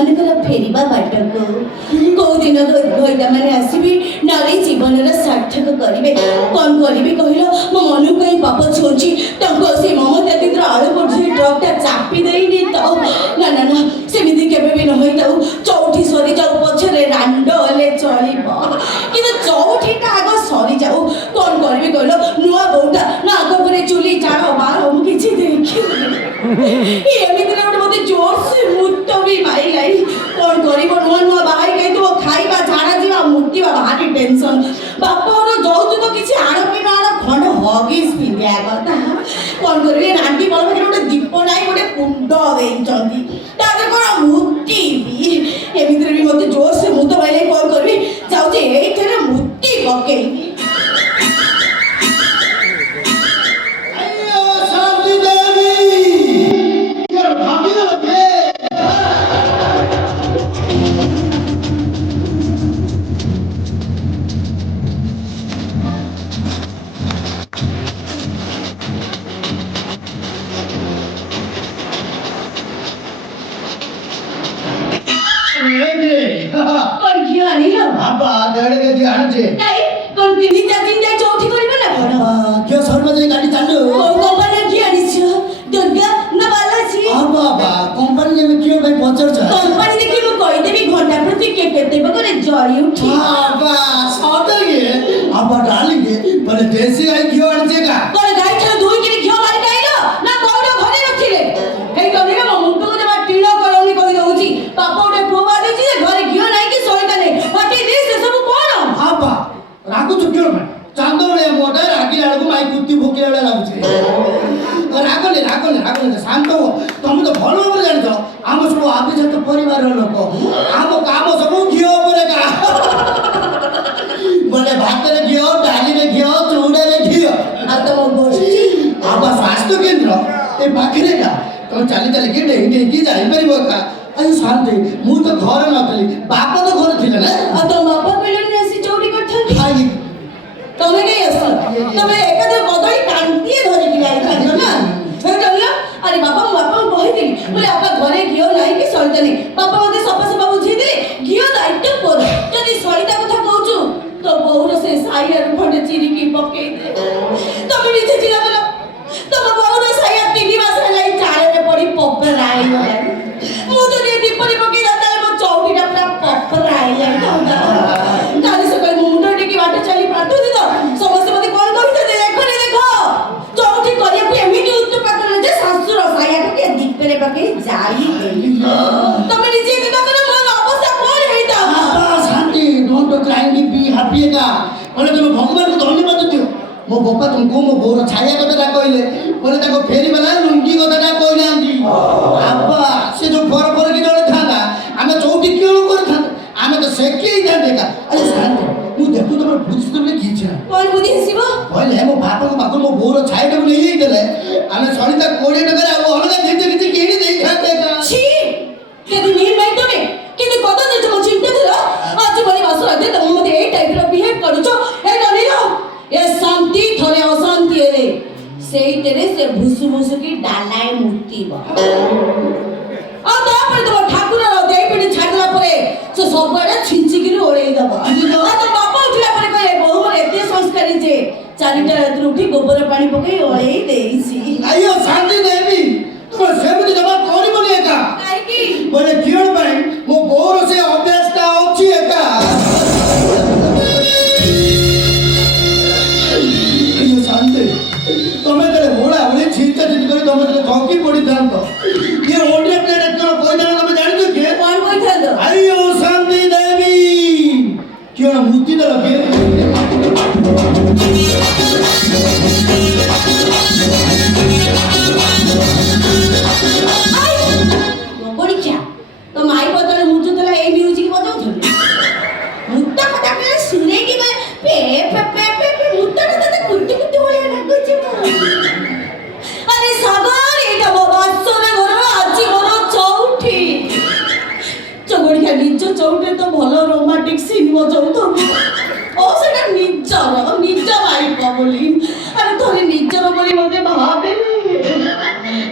ସେମାନଙ୍କର ଫେରିବା ବାଟକୁ କୋଉ ଦିନ ଘଇତା ମାନେ ଆସିବି ନାରୀ ଜୀବନର ସାର୍ଥକ କରିବେ। କଣ କରିବି କହିଲ? ମୋ ମନକୁ ଏଇ ପାପ ଛୁଁଛି। ତାଙ୍କୁ ସେ ମମତା ଦିଦିର ଆଳୁ ପଡୁଛି ଟ୍ରକଟା ଚାପି ଦେଇନି ତ। ନା ନା ନା, ସେମିତି କେବେ ବି ନ ହେଇଥାଉ। ଚଉଠି ସରିଯାଉ, ପଛରେ ରାଣ୍ଡ ହେଲେ ଚଳିବ, କିନ୍ତୁ ଚଉଠିଟା ଆଗ ସରିଯାଉ। କଣ କରିବି କହିଲ? ନୂଆ ବୋଉଟା ନା ଆଗ ଘରେ ଚୁଲି ଚାଳ ବାର ମୁଁ କିଛି ଦେଖିନି। ଏମିତିରେ ଗୋଟେ ମତେ ଜୋରସେ ମୁତ ବି ମାଇଲାଇ। କଣ କରିବ? ନୂଆ ନୂଆ ବାହାରି ଯାଇଥିବ, ଖାଇବା ଝାଡ଼ା ଯିବା ମୁତିବା ଭାରି ଟେନସନ। ବାପର ଯୌତୁକ କିଛି ଆଣ ପିଇବା ଆଣ, ଖଣ୍ଡ ହଗିସ୍ ପିନ୍ଧିବା କଥା। କଣ କରିବି? ରାଣ୍ଡି ବଳ ପାଖରେ ଗୋଟେ ଦୀପ ନାହିଁ, ଗୋଟେ କୁଣ୍ଡ ଦେଇଛନ୍ତି, ତାପରେ କଣ ମୁତିବି। ଏମିତିରେ ବି ମତେ ଜୋରସେ ମୁତ ମାଇଲାଇ। କଣ କରିବି? ଯାଉଛି ଏଇଥିରେ ମୁତି ପକେଇବି।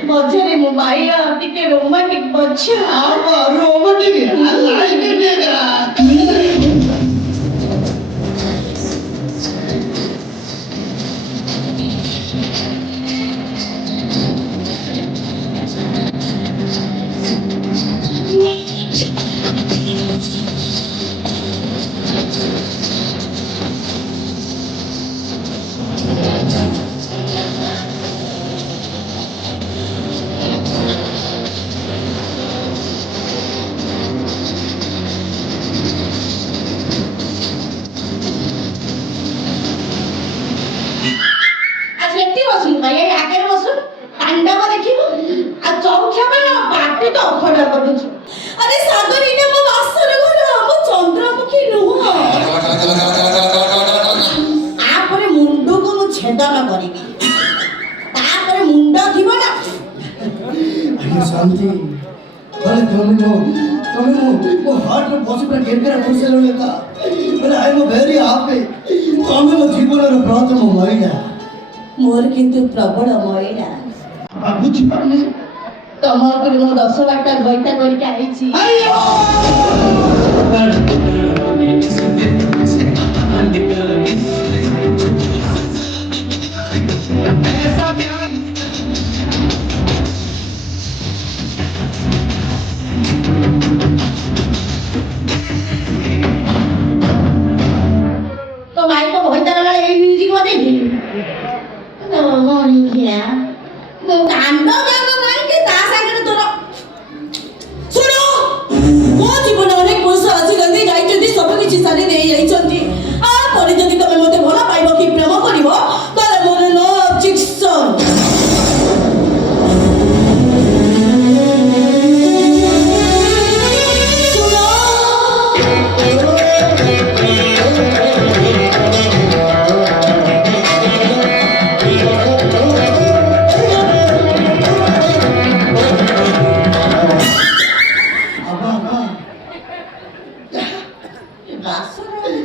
मझे मोबाइल आती के रोमांटिक बच्चा रोमांटिक शांति बोले तुम हार्ट में पॉसिबल केकरा खुशी लेता बोले आई एम वेरी हैप्पी तुम मो जीवन रो प्रथम महिला मोर किंतु प्रबल महिला आ बुझी पाने तम को मो 10 बाटा गईता करके आईची तो भाई को होइता वाला ए म्यूजिक मते तो मॉर्निंग क्या तो कांदो जाको काई के ता संगे तोर सुनो मो जीवन अनेक वर्ष आसी गंदी जाइछथि सब किछि सारे देई जाइछथि आ परे जदि तमे मते भला पाइबो कि प्रेम करिवो ताले मोर नो ऑब्जेक्शन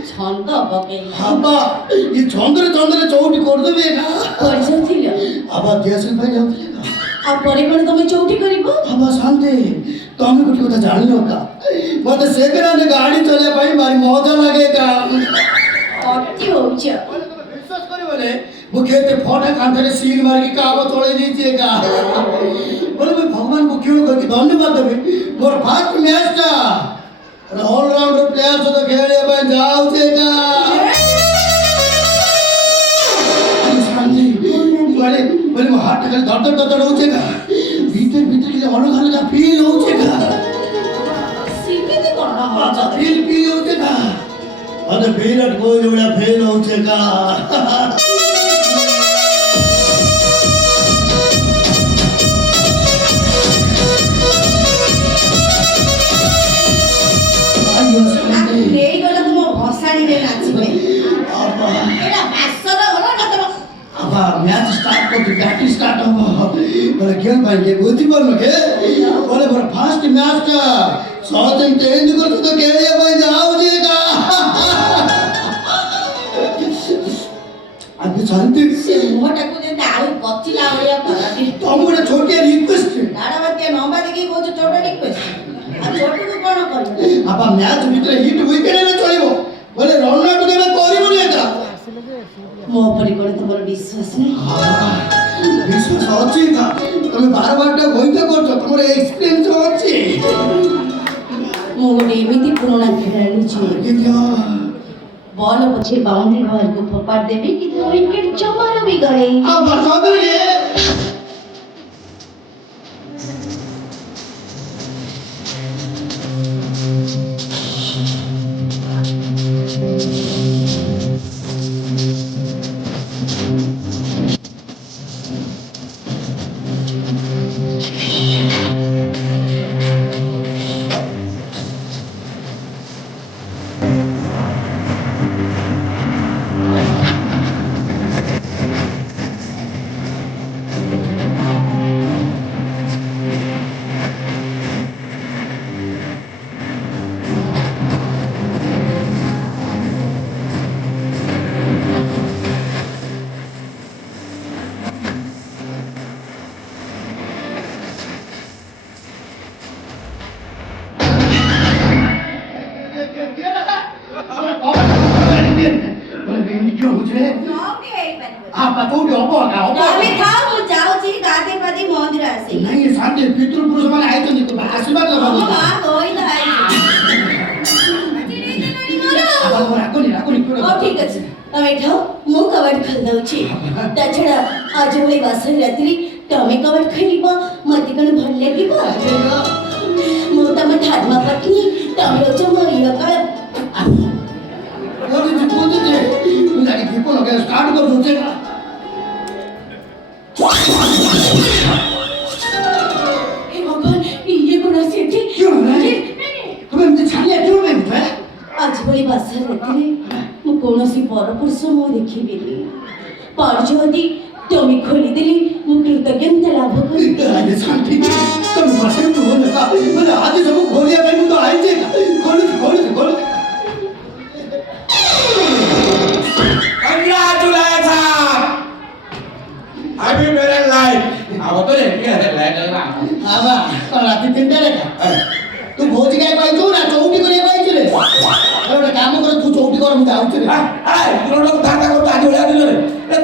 छंद बके अब्बा ये चंद्र चंद्र चौटी कर देबे का करछथिल अब्बा देश भाई जाउतले आ परे कोन तमे चौटी करिवो अब्बा शांति तमे गोटे कथा जानियो का मते सेकरा ने गाड़ी चले भाई मारी मजा लागे का अति होछ विश्वास करी बोले वो खेते फोटा कांथरे सील मार के काबो तोड़े दीजिए का बोले मैं भगवान को क्यों करके धन्यवाद देबे मोर फास्ट मैच था ऑलराउंडर प्लेयर से तो खेले भाई जाओ देगा बोले बोले हार्ट का धड़ धड़ धड़ होचेगा भीतर भीतर के अलग अलग फील होचेगा सीखे दे कोना अच्छा फील होचेगा अरे विराट कोहली बड़ा फेल होचेगा नेई गला तुम भसाड़ी रे नाचिबे एला भाषर होला न तम अब मैच स्टार्ट कर दी प्रैक्टिस स्टार्ट हो बोले खेल भाई के बुद्धि पर के बोले पर फास्ट मैच का सचिन तेंदुलकर तो खेले भाई जाओ जीगा अभी शांति से मोटा को जे आलू पचिला ओया करती तुम गोटे छोटी रिक्वेस्ट दाड़ावती नंबा देखि को छोटा रिक्वेस्ट आ छोटू को कोन कर अब मैच भीतर हिट विकेट में चलिबो बोले रन आउट केबे करिबो नै एटा मो परि कोन तमर विश्वास नै विश्वास अछि का तुम बार बार टा होइता करछो तमर एक्सपीरियंस अछि मो गोटे एमिति पुराना खेलाड़ी छी बॉल पछे बाउंड्री बाहर को फोपाड़ देबे कि तो विकेट चमारो भी गए अब बरसात आप बताओ ओपो का আমি থাও মু যাউছি গাদে পাদি মন্দির আসি नहीं शांति पितृपुरुष माने आइ तो तो आशीर्वाद ও लगा মা কই দাই ও ঠিক আছে তুমি খাও মু কবাট খোল দউছি তাছাড়া আজ বলে বাসর রাত্রি তুমি কবাট খলিব মতে কোন ভাল লাগিব মু তম ধর্ম পত্নী তুমি হচ্ছে মো ইয়কাল और जी बोलते थे मुझे कि को लगे स्टार्ट कर सोचे ना हे भगवान ये कोन आसी क्यों नहीं तुम्हें मुझे छालिया क्यों नहीं उठा आज बड़ी बासर रात्रि मु कोनोसी परपुरुष मु देखिबिनी पारजोदी তুমি ଖୋଲିଦେଲି ମୁଁ କୃତଜ୍ଞତା ଲାଭ କରିବି ଆଜି ଶାନ୍ତି ତମେ ବସେ କୁହ ନା ମାନେ ଆଜି ସବୁ ଖୋଲିବା ପାଇଁ ମୁଁ ତ ଆଇଛି ଖୋଲୁଛି ଖୋଲୁଛି ଖୋଲୁଛି Congratulations! Happy married life. Aku tuh yang kira lain lah. ଆବା କ'ଣ ରାତି 3ଟାରେ ତୁ ଭୋଜି ଖାଇ କହିଛୁ ନା ଚଉଠି କରିବା କହିଛୁ ରେ ଗୋଟେ କାମ କର ତୁ ଚଉଠି କର ମୁଁ ଯାଉଛି ରେ ତୁ ଗୋଟେ ଧାନ୍ଦା କରୁଛୁ ଆଜି ଭଳିଆ ଦିନରେ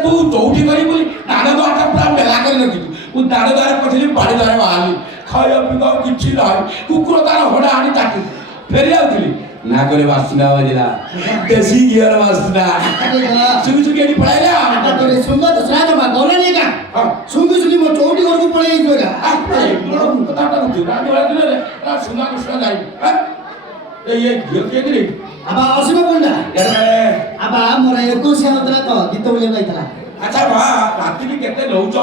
ତୁ ଚଉଠି କରି ବୋଲି ଦାଣ୍ଡ ଦ୍ୱାରଟା ପୁରା ମେଲା କରି ରଖିଛୁ ମୁଁ ଦାଣ୍ଡ ଦ୍ୱାର ପଠେଇଲି ବାଡ଼ି ଦ୍ୱାର ବାହାରିଲି ଖାଇବା ପିଇବା କିଛି ନାହିଁ କୁକୁର ତାର ହଡ଼ା ଆଣି ଚାକି ଫେରି ଯାଉଥିଲି ନାକରେ ବାସ୍ନା ବାଜିଲା ଦେଶୀ ଘିଅର ବାସ୍ନା ସୁଗି ସୁଗି ଏଠି ପଳାଇଲା ତୋର ସୁନ୍ଦର ତ ଶ୍ରାଦ୍ଧ ମା ଗଲାନି ଏକା ସୁଙ୍ଗି ସୁଙ୍ଗି ମୋ ଚଉଠି ଘରକୁ ପଳେଇ ଯାଇଛୁ ଏକା ଆବା ଅସୀମ ପଣ୍ଡା ଆବା ମୋର 21 ହଉଥିଲା ତ ଗୀତ ବୋଲିବାକୁ ଯାଇଥିଲା ଆଚ୍ଛା ମା ରାତିକି କେତେ ନଉଛ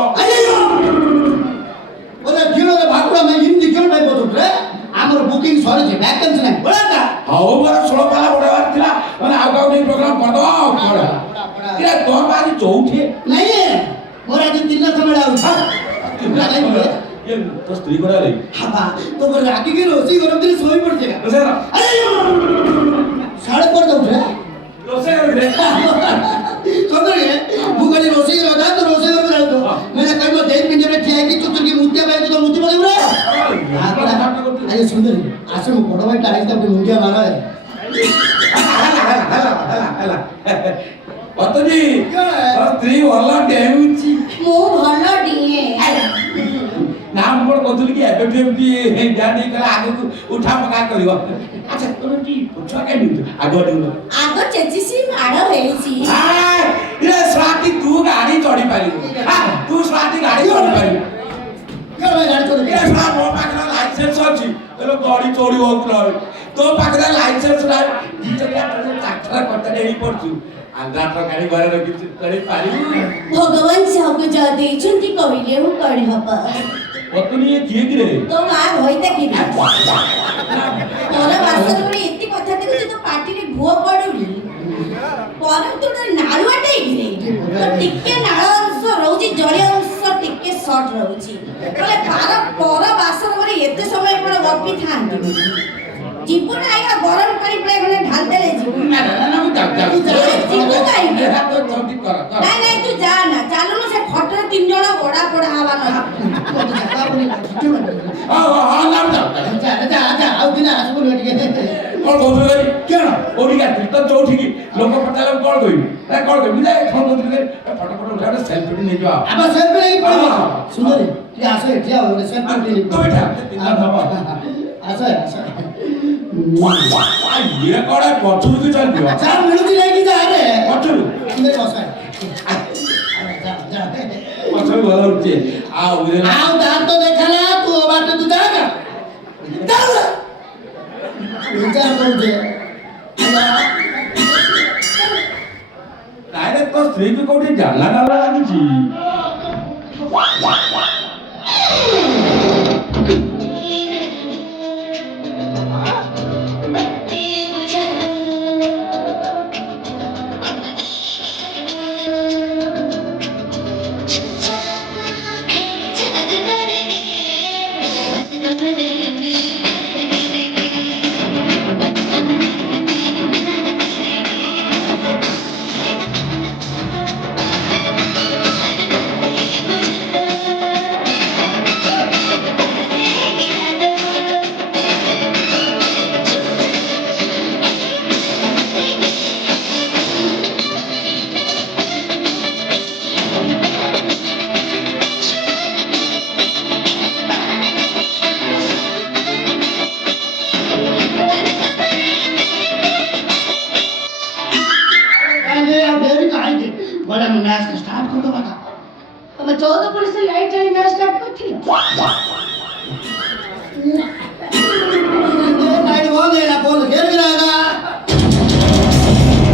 ବୋଲେ ଝିଅର ଭାକୁଡ଼ା ଆମେ ଏମିତି ଝିଅ ପାଇଁ ପଚାରୁଛୁ ଆମର ବୁକିଂ ସରିଛି ଭ୍ୟାକେନ୍ସି ନାହିଁ ବୋଲା ହଉ ମୋର 16 ପାଲା ବଢ଼େଇବାର ଥିଲା ମାନେ ଆଉ କାହାକୁ ନେଇ ପ୍ରୋଗ୍ରାମ କରିଦେବା ଆଉ କ'ଣ ତୋର ବା ଆଜି ଚଉଠି ନାଇଁ ମୋର ଆଜି 3 ସମୟ ଆଉଛି ତୋ ସ୍ତ୍ରୀ କଥା ନେଇ ହାବା ତ ରାଗିକି ରୋଷେଇ କରନ୍ତି ଶୋଇ ପଡୁଛି ସାଢେ ପରେ ଯାଉଛୁ ରୋଷେଇ କରିଥିଲେ ସତରେ ମୁଁ କହିଲି ରୋଷେଇ ରଧା ତ ରୋଷେଇ ଘରକୁ ଯାଉଛୁ ମାନେ କହିବ 10 ମିନିଟ୍ ଠିଆ ହେଇକି ଚୁଚୁକି ମୁତିଆ ପାଇଁ ତ ମୁତି ପଡ଼ିବୁ ରେ ଆରେ ସୁନ୍ଦରୀ ଆସ ମୁଁ ବଡ଼ ଭାଇ ଟାଇସ୍ ତାକୁ ମୁଣ୍ଡିଆ ମାର ଅତନି ସ୍ତ୍ରୀ ଭଲ ଡେଉଁଛି ମୁଁ ଭଲ ଡିଏ ନା ମୁଁ କହୁଥିଲି କି ଏବେ ଏମିତି ଡ୍ୟାନ୍ କଲେ ଆଗକୁ ଉଠା ପକା କରିବ ଆଚ୍ଛା ତମେ କି ଛୁଆ କେମିତି ଆଗ ଡେଉଁ ଆଗ ଚେଚିସି ମାଡ଼ ହେଇଛି ସ୍ୱାତି ତୁ ଗାଡ଼ି ଚଢ଼ି ପାରିବୁ ତୁ ସ୍ୱାତି ଗାଡ଼ି ଚଢ଼ି ପାରିବୁ ମୋ ପାଖରେ ଲାଇସେନ୍ସ ଅଛି ତେଣୁ ଗାଡ଼ି ଚଢ଼ିବ ତୋ ପାଖରେ ଲାଇସେନ୍ସ ନାହିଁ ଚାରିଥର କଥା ନେଇ ପଡ଼ୁଛୁ ଆନ୍ଧ୍ରାର ଗାଡ଼ି ଘରେ ରଖିଛୁ ଚଢ଼ି ପାରିବୁ ଭଗବାନ ଯାହାକୁ ଯାହା ଦେଇଛନ୍ତି କହିଲେ ମୁଁ କରି ହବ ଅତନି ଏ କିଏ କିରେ ତୋ ମା ଭଇତା କି ମୋର ବାସନରେ ଏତେ କଥା ଦେଖୁଛି ତୋ ପାଟିରେ ଭୁଅ ପଡୁନି ପରନ୍ତୁ ଗୋଟେ ନାଳୁଆଟେ ହେଇକିରେ ତ ଟିକେ ନାଳ ଅଂଶ ରହୁଛି ଜଳୀୟ ଅଂଶ ଟିକେ ସର୍ଟ ରହୁଛି ବୋଲେ ପର ବାସନରେ ଏତେ ସମୟ କ'ଣ ଗପି ଥାନ୍ତି ଜୀବନ ଆଇଗା ଗରମ କରି ପୁରା ଏখানে ঢাল দেলে জীবন ନା ମୁଁ ଯାଉଛି জীবন କାହିଁକି କର ନାଇଁ ନାଇଁ ତୁ ଯା ନା ଚାଲୁନୁ ସେ ଖଟରେ 3 ଜଣ ଗଡା ପଡା ହବା ନା ଆଉ ଦିନ ଆସିବୁନି ଟିକେ କ'ଣ କହୁଥିଲୁ ଭାଇ କ'ଣ କୋଉଠିକି ଆସିଥିଲି ତ ଯୋଉଠିକି ଲୋକ ପଚାରିଲେ କ'ଣ କହିବି କ'ଣ କହିବି ଯେ କ'ଣ କହୁଥିଲି ଫଟୋ ଫଟୋ ଉଠାଇଲେ ସେଲ୍ଫିଟି ନେଇଯିବା ଆମ ସେଲ୍ଫି ନେଇ ପଡ଼ିବ ସୁନ୍ଦରୀ ଟିକେ ଆସ ଏଠି ଆଉ ଗୋଟେ ସେଲ୍ଫି ନେଇ ଆସ ଆସ ଇଏ କ'ଣ ପଛରୁ କି ଚାଲିଯିବ ଚା ମିଳୁଛି ନାଇଁ ଯା ରେ ପଛରୁ ବସ ପଛରୁ ଭଲ ହଉଛି ଆଉ ଆଉ ଦାନ୍ତ ଦେଖାଲା ତୁ ବାଟ ତୁ ଯା ବିଚାର କରୁଛେ ନାଇଁ ତୋ ସ୍ତ୍ରୀକୁ କୋଉଠି ଜାଲା ଜାଲା ଲାଗୁଛି मैच स्टार्ट कर दो बता ତମେ 14 ପୁଲିସ ଲାଇଟ୍ ଜାଳି ମ୍ୟାଚ୍ ଷ୍ଟାର୍ଟ କରିଥିଲ